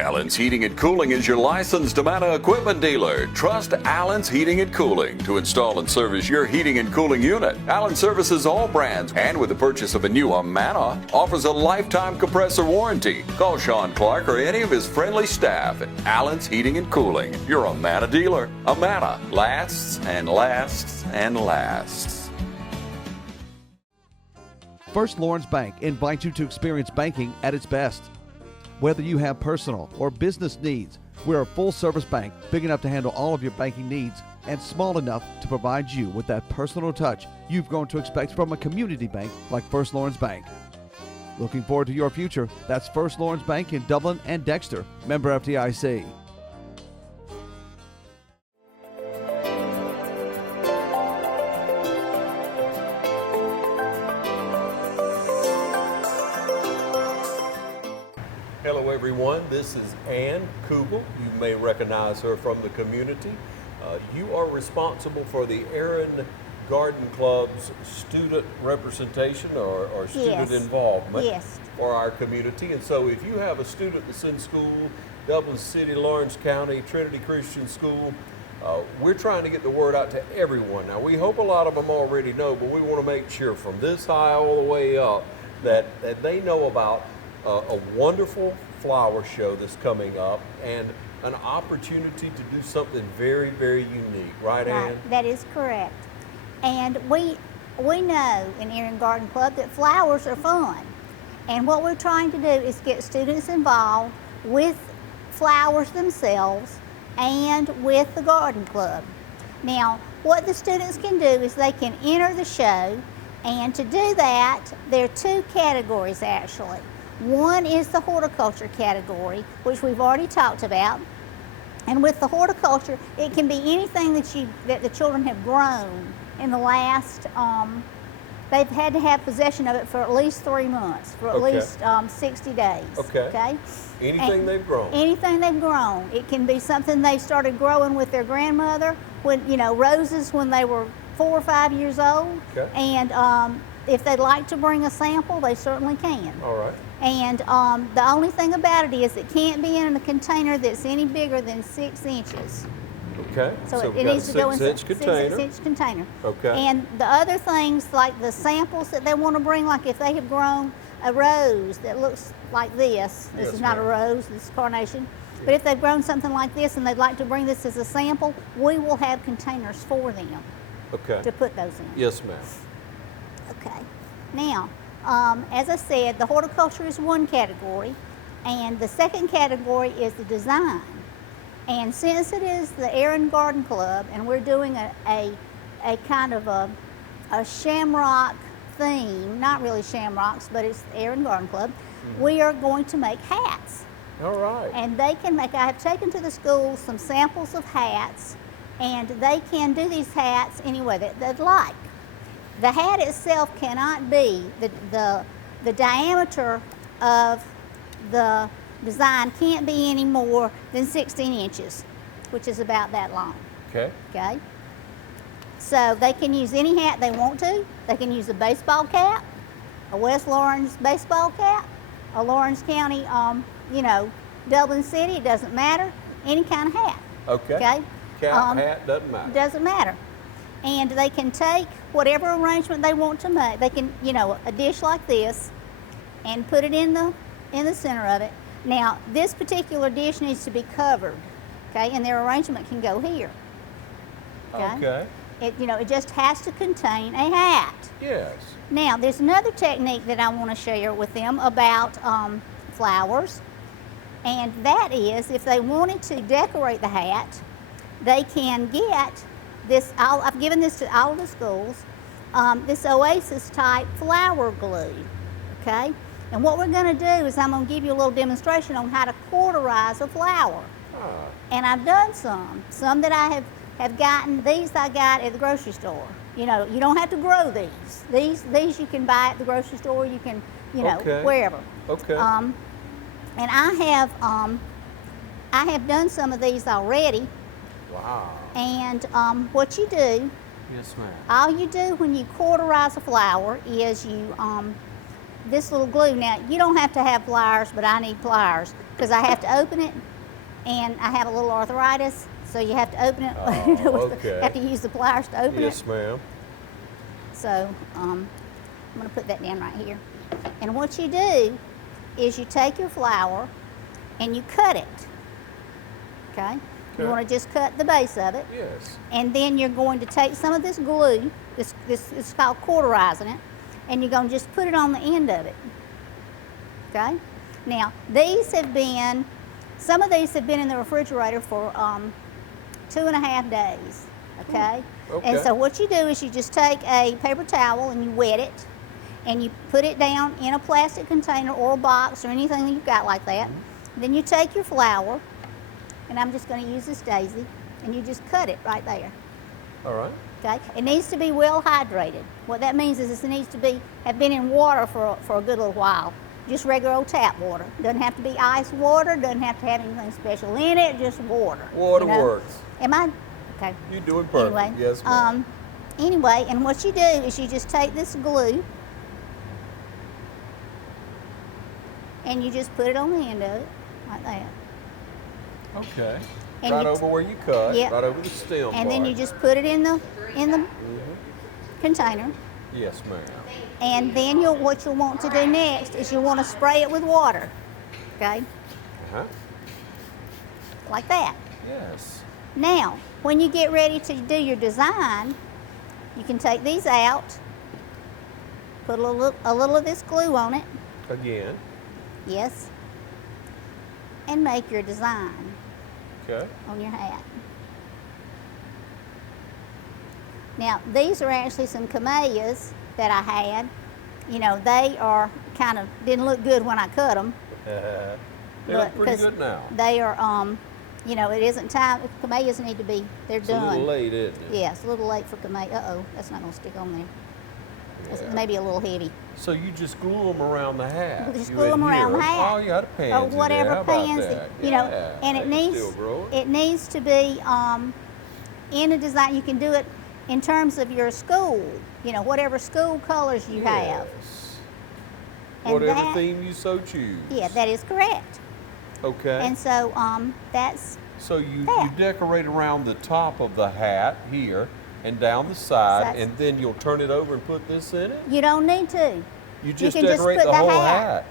Allen's Heating and Cooling is your licensed Amana equipment dealer. Trust Allen's Heating and Cooling to install and service your heating and cooling unit. Allen services all brands, and with the purchase of a new Amana, offers a lifetime compressor warranty. Call Sean Clark or any of his friendly staff at Allen's Heating and Cooling, your Amana dealer. Amana lasts and lasts and lasts. First Lawrence Bank invites you to experience banking at its best. Whether you have personal or business needs, we're a full-service bank big enough to handle all of your banking needs and small enough to provide you with that personal touch you've grown to expect from a community bank like First Lawrence Bank. Looking forward to your future. That's First Lawrence Bank in Dublin and Dexter, member FDIC. Hello everyone, this is Ann Coogle. You may recognize her from the community. You are responsible for the Erin Garden Club's student representation or student involvement for our community. And so if you have a student that's in school, Dublin City, Lawrence County, Trinity Christian School, we're trying to get the word out to everyone. Now we hope a lot of them already know, but we want to make sure from this high all the way up that they know about a wonderful flower show that's coming up and an opportunity to do something very, very unique. Right, Ann? That is correct. And we know in Erin Garden Club that flowers are fun. And what we're trying to do is get students involved with flowers themselves and with the garden club. Now, what the students can do is they can enter the show, and to do that, there are two categories actually. One is the horticulture category, which we've already talked about. And with the horticulture, it can be anything that the children have grown in the last, they've had to have possession of it for at least 3 months, for at least 60 days. Okay. Anything they've grown. Anything they've grown. It can be something they started growing with their grandmother, when, roses when they were 4 or 5 years old. Okay. And if they'd like to bring a sample, they certainly can. All right. And the only thing about it is it can't be in a container that's any bigger than 6 inches. Okay. So it needs to go in a 6-inch container. Okay. And the other things like the samples that they want to bring, like if they have grown a rose that looks like this is not a rose, this is carnation. But if they've grown something like this and they'd like to bring this as a sample, we will have containers for them to put those in. Yes, ma'am. Okay. Now, as I said, the horticulture is one category, and the second category is the design. And since it is the Erin Garden Club, and we're doing a kind of a shamrock theme, not really shamrocks, but it's the Erin Garden Club, we are going to make hats. All right. And they can make, I have taken to the schools some samples of hats, and they can do these hats any way that they'd like. The hat itself cannot be, the diameter of the design can't be any more than 16 inches, which is about that long. Okay. Okay. So they can use any hat they want to. They can use a baseball cap, a West Lawrence baseball cap, a Lawrence County, Dublin City, it doesn't matter, any kind of hat. Okay. Okay. Cap, hat, doesn't matter. Doesn't matter. And they can take whatever arrangement they want to make. They can, a dish like this, and put it in the center of it. Now, this particular dish needs to be covered, okay? And their arrangement can go here. Okay. It just has to contain a hat. Yes. Now, there's another technique that I want to share with them about flowers, and that is if they wanted to decorate the hat, they can get this. I've given this to all of the schools. This Oasis type flower glue, okay? And what we're going to do is I'm going to give you a little demonstration on how to cauterize a flower. And I've done some that I have gotten. These I got at the grocery store. You don't have to grow these. These you can buy at the grocery store. You can, wherever. Okay. And I have done some of these already. Wow. And what you do, yes, ma'am. all you do when you cauterize a flower is you this little glue. Now, you don't have to have pliers, but I need pliers because I have to open it, and I have a little arthritis, so you have to open it. Oh, okay. Have to use the pliers to open it. Yes, ma'am. So I'm going to put that down right here. And what you do is you take your flour and you cut it. Okay? You Okay. want to just cut the base of it. Yes. And then you're going to take some of this glue, this is called cauterizing it, and you're going to just put it on the end of it. Okay? Now, some of these have been in the refrigerator for 2.5 days. Okay? Okay. And so what you do is you just take a paper towel and you wet it, and you put it down in a plastic container or a box or anything that you've got like that. Then you take your flour, and I'm just going to use this daisy, and you just cut it right there. All right. Okay? It needs to be well hydrated. What that means is it needs to have been in water for a good little while. Just regular old tap water. Doesn't have to be ice water, doesn't have to have anything special in it, just water. Water you know? works. Am I? Okay. You're doing perfect. Anyway, Yes, ma'am. Anyway, and what you do is you just take this glue and you just put it on the end of it, like that. Okay. and Right you- over where you cut, Yep. right over the stem And then part. you just put it in the container. Yes, ma'am. And then what you'll want to do next is you'll want to spray it with water. Okay? Uh-huh. Like that. Yes. Now, when you get ready to do your design, you can take these out, put a little of this glue on it, Again. yes, and make your design Okay. on your hat. Now, these are actually some camellias that I had. You know, they are didn't look good when I cut them. They look pretty good now. They are, you know, it isn't time. Camellias need to be, they're It's done. a little late, isn't it? Yeah, it's a little late for camellia. Uh-oh, that's not going to stick on there. It's Yeah. maybe a little heavy. So you just glue them around the hat. Just You glue 'em around the adhere 'em. hat. Oh, you got a Or pansy whatever there. How about pans, that? you know, Yeah, and they it can needs, still grow it. it needs to be in a design. You can do it in terms of your school, you know, whatever school colors you have. Yes. And Whatever that- theme you so choose. Yeah, that is correct. Okay. And so that's, So you that. decorate around the top of the hat here and down the side, That's- and then you'll turn it over and put this in it? you don't need to. You just can just decorate put the the whole hat. hat.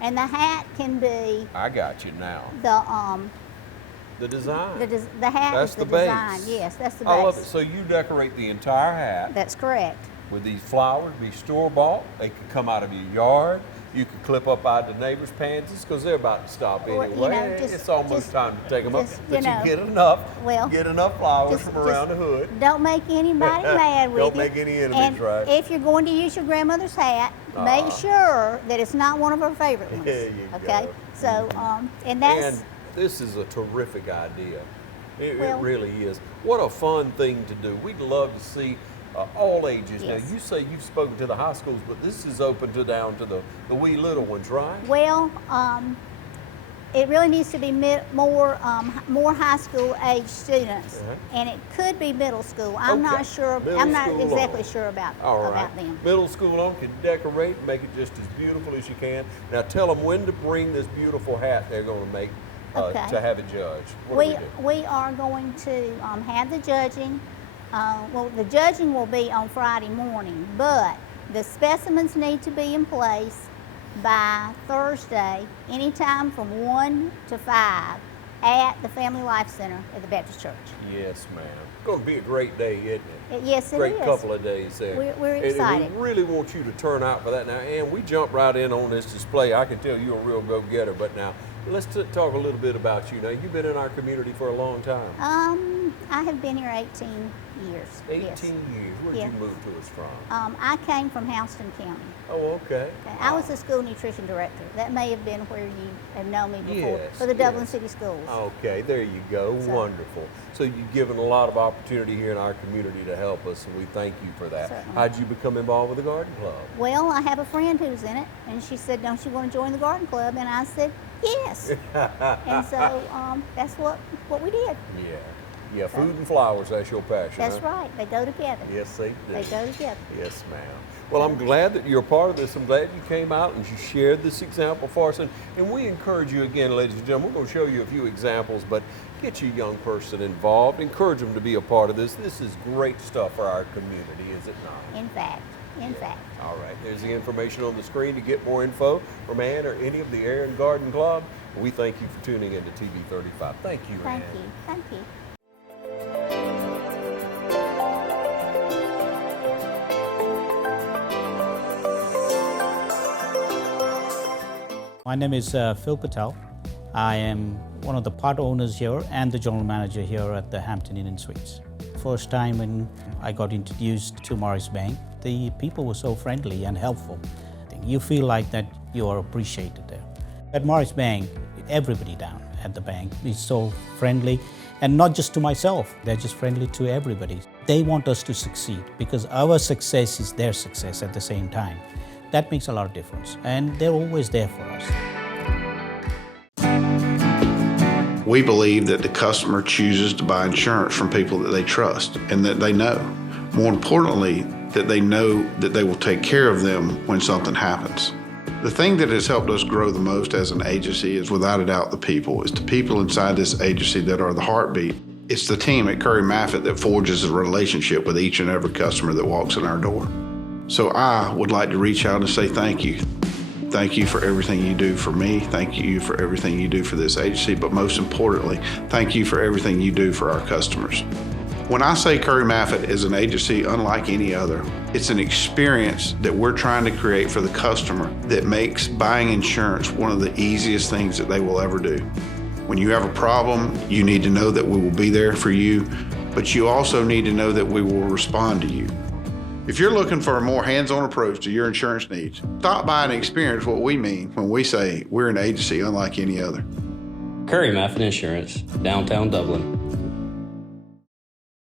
And the hat can be I got you now. the The design. the hat That's is the, the base. design. Yes, that's the base. I love it. So you decorate the entire hat That's correct. with these flowers, be store-bought. They could come out of your yard. You could clip up out the neighbor's pansies because they're about to stop Well, anyway. you know, just- It's almost just- time to take them up. just, But you know, get enough. well, Get enough flowers just- from around the hood. Don't make anybody mad with you. Don't make any enemies, and right? if you're going to use your grandmother's hat, make sure that it's not one of her favorite ones. There you okay? go. So, and that's And this is a terrific idea. It Well- really is. What a fun thing to do. We'd love to see all ages. Yes. Now, you say you've spoken to the high schools, but this is open to down to the wee little ones, right? well, it really needs to be more high school age students, and it could be middle school. I'm Okay. not sure. Middle I'm not school exactly on. sure about All right. about them. Middle school on can decorate, make it just as beautiful as you can. Now, tell them when to bring this beautiful hat they're going to make Okay. to have it judged. What do we do? We are going to have the judging. Well, the judging will be on Friday morning, but the specimens need to be in place by Thursday, anytime from 1 to 5 at the Family Life Center at the Baptist Church. Yes, ma'am. It's going to be a great day, isn't it? Yes, it Great is. couple of days there. We're And excited. we really want you to turn out for that now. And we jump right in on this display. I can tell you're a real go-getter. But now, let's talk a little bit about you. Now, you've been in our community for a long time. I have been here 18 years. 18 yes. years. Where'd Yeah. you move to us from? I came from Houston County. Oh, okay. Okay, I was the school nutrition director. That may have been where you have known me before, Yes, for the Dublin yes. City Schools. Okay, there you go. So- Wonderful. So you've given a lot of opportunity here in our community to help us, and we thank you for that. Certainly. How'd you become involved with the garden club? Well, I have a friend who's in it, and she said, "Don't you want to join the garden club?" And I said, "Yes." And so that's what we did. Yeah, food and flowers, that's your passion. That's huh? right. They go together. Yes, they do. They go together. Yes, ma'am. Well, I'm glad that you're a part of this. I'm glad you came out and you shared this example for us. And we encourage you again, ladies and gentlemen, we're going to show you a few examples, but get your young person involved. Encourage them to be a part of this. This is great stuff for our community, is it not? In fact. All right, there's the information on the screen to get more info from Ann or any of the Erin Garden Club. We thank you for tuning in to TV 35. Thank you, Ann. Thank you. My name is Phil Patel. I am one of the part owners here and the general manager here at the Hampton Inn and Suites. First time when I got introduced to Morris Bank, the people were so friendly and helpful. You feel like that you are appreciated there. At Morris Bank, everybody down at the bank is so friendly, and not just to myself, they're just friendly to everybody. They want us to succeed because our success is their success at the same time. That makes a lot of difference, and they're always there for us. We believe that the customer chooses to buy insurance from people that they trust and that they know. More importantly, that they know that they will take care of them when something happens. The thing that has helped us grow the most as an agency is without a doubt the people. It's the people inside this agency that are the heartbeat. It's the team at Curry Maffitt that forges a relationship with each and every customer that walks in our door. So I would like to reach out and say thank you. Thank you for everything you do for me. Thank you for everything you do for this agency. But most importantly, thank you for everything you do for our customers. When I say Curry Maffitt is an agency unlike any other, it's an experience that we're trying to create for the customer that makes buying insurance one of the easiest things that they will ever do. When you have a problem, you need to know that we will be there for you, but you also need to know that we will respond to you. If you're looking for a more hands-on approach to your insurance needs, stop by and experience what we mean when we say we're an agency unlike any other. Curry Maffitt Insurance, downtown Dublin.